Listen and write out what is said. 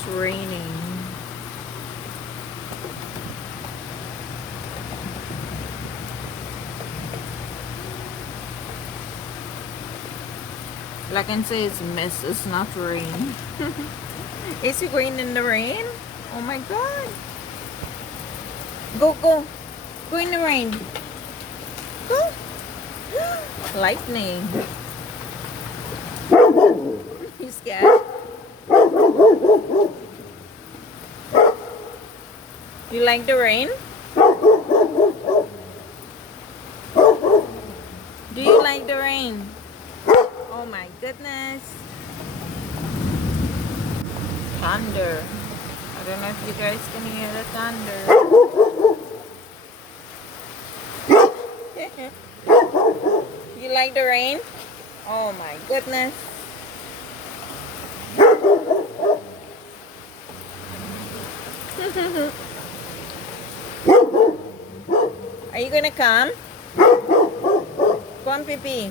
It's raining. Like I can say, it's mist, it's not rain. Is it rain in the rain? Oh my god. Go, go. Go in the rain. Go. Lightning. You scared? You like the rain? Do you like the rain? Oh my goodness. Thunder. I don't know if you guys can hear the thunder. You like the rain? Oh my goodness. Are you gonna come? Come on, Pipi.